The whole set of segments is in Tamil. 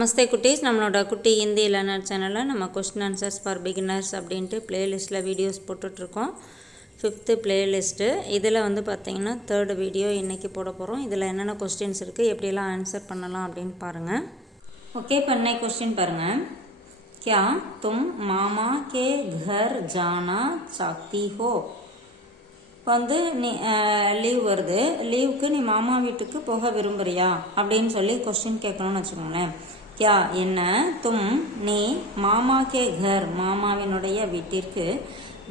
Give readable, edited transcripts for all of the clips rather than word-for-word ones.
நமஸ்தே குட்டீஸ், நம்மளோட குட்டி ஹிந்தி லேர்னர் சேனலில் நம்ம கொஸ்டின் ஆன்சர்ஸ் ஃபார் பிகினர்ஸ் அப்படின்ட்டு பிளேலிஸ்ட்டில் வீடியோஸ் போட்டுட்ருக்கோம். 5th பிளேலிஸ்ட்டு இதில் பார்த்திங்கன்னா 3rd வீடியோ இன்றைக்கி போட போகிறோம். இதில் என்னென்ன கொஸ்டின்ஸ் இருக்குது, எப்படியெல்லாம் ஆன்சர் பண்ணலாம் அப்படின்னு பாருங்கள். ஓகே, இப்போ இன்னைக்கு கொஸ்டின் பாருங்கள். क्या तुम मामा के घर जाना चाहती हो? இப்போ நீ லீவ் வருது, லீவுக்கு நீ மாமா வீட்டுக்கு போக விரும்புறியா அப்படின்னு சொல்லி கொஸ்டின் கேட்கணும்னு வச்சுக்கோங்களேன். கியா என்ன, தும் நீ, மாமா கே கர் மாமாவினுடைய வீட்டிற்கு,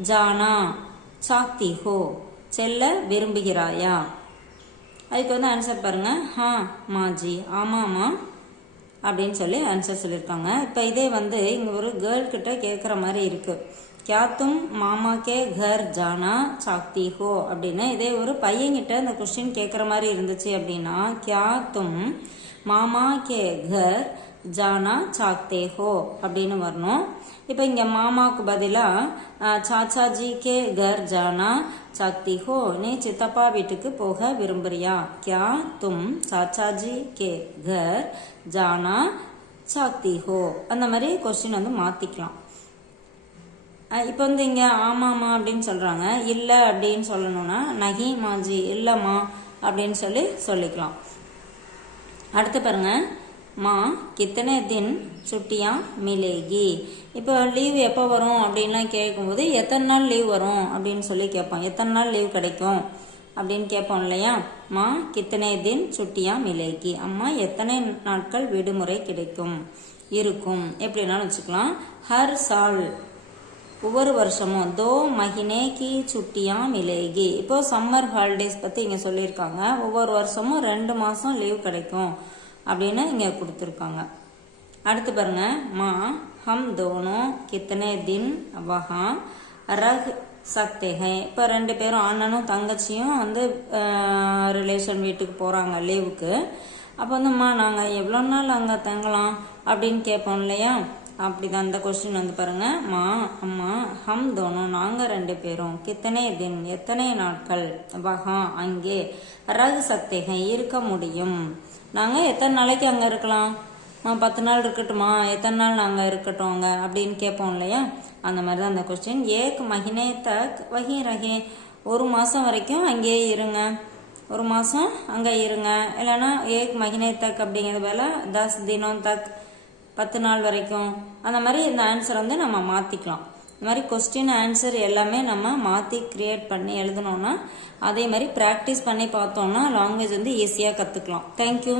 ஜானா சாக்தி ஹோ செல்ல விரும்புகிறாயா? அதுக்கு ஆன்சர் பாருங்க. ஹா மாஜி, ஆமாமா அப்படின்னு சொல்லி ஆன்சர் சொல்லியிருக்காங்க. இப்போ இதே இங்கே ஒரு கேர்ள் கிட்ட கேட்குற மாதிரி இருக்கு. क्या तुम मामा के घर जाना चाहती हो அப்படின்னு இதே ஒரு பையன்கிட்ட இந்த கொஸ்டின் கேட்குற மாதிரி இருந்துச்சு அப்படின்னா क्या तुम मामा के घर जाना चाहते हो அப்படின்னு வரணும். இப்போ இங்கே மாமாவுக்கு பதிலாக சாச்சாஜி கே கர் ஜானா சாக்தி ஹோ, நீ சித்தப்பா வீட்டுக்கு போக விரும்புறியா? क्या तुम சாச்சாஜி கே கர் ஜானா சாக்தி ஹோ, அந்த மாதிரி கொஸ்டின் மாற்றிக்கலாம். இப்போ இங்கே ஆமாம்மா அப்படின்னு சொல்கிறாங்க. இல்லை அப்படின்னு சொல்லணும்னா நகி மாஜி, இல்லைம்மா அப்படின்னு சொல்லிக்கலாம். அடுத்து பாருங்க, மா கித்தனை தின் சுட்டியா மிலேகி. இப்போ லீவ் எப்போ வரும் அப்படின்லாம் கேட்கும்போது எத்தனை நாள் லீவ் வரும் அப்படின்னு சொல்லி கேட்போம். எத்தனை நாள் லீவ் கிடைக்கும் அப்படின்னு கேட்போம் இல்லையா? மா கித்தனை தின் சுட்டியா மிலேகி, அம்மா எத்தனை நாட்கள் விடுமுறை கிடைக்கும் இருக்கும் எப்படின்னாலும் வச்சுக்கலாம். ஹர் சால், ஒவ்வொரு வருஷமும் 2 மஹினே கி சுட்டியா மிலேகி. இப்போ சம்மர் ஹாலிடேஸ் பற்றி இங்கே சொல்லியிருக்காங்க. ஒவ்வொரு வருஷமும் 2 மாதம் லீவ் கிடைக்கும் அப்படின்னு இங்கே கொடுத்துருக்காங்க. அடுத்து பாருங்க, மா ஹம் தோனோ கித்தனை தின் வஹா ரஹ் சக்தே ஹை. இப்போ 2 பேரும் அண்ணனும் தங்கச்சியும் ரிலேஷன் வீட்டுக்கு போகிறாங்க லீவுக்கு. அப்போ மா நாங்கள் எவ்வளோ நாள் அங்கே தங்கலாம் அப்படின்னு கேட்போம் இல்லையா? அப்படிதான் அந்த கொஸ்டின் பாருங்க. மா அம்மா, ஹம் தோனும் நாங்கள் 2 பேரும், கித்தனை தின் எத்தனை நாட்கள், வஹா அங்கே, ரகு சக்தேகை இருக்க முடியும், நாங்கள் எத்தனை நாளைக்கு அங்கே இருக்கலாம், 10 நாள் இருக்கட்டுமா, எத்தனை நாள் நாங்கள் இருக்கட்டும் அங்கே அப்படின்னு கேட்போம் இல்லையா? அந்த மாதிரி தான் அந்த கொஸ்டின். ஏக் மஹினே தக் வஹி ரஹே, 1 மாதம் வரைக்கும் அங்கேயே இருங்க, 1 மாதம் அங்கே இருங்க. இல்லைன்னா ஏக் மஹினே தக் அப்படிங்கிறது வேலை 10 தினம் தக், 10 நாள் வரைக்கும். அந்த மாதிரி இந்த ஆன்சர் நம்ம மாற்றிக்கலாம். இந்த மாதிரி கொஸ்டின் ஆன்சர் எல்லாமே நம்ம மாற்றி கிரியேட் பண்ணி எழுதணும்னா அதே மாதிரி ப்ராக்டிஸ் பண்ணி பார்த்தோம்னா லாங்குவேஜ் ஈஸியாக கற்றுக்கலாம். தேங்க்யூ.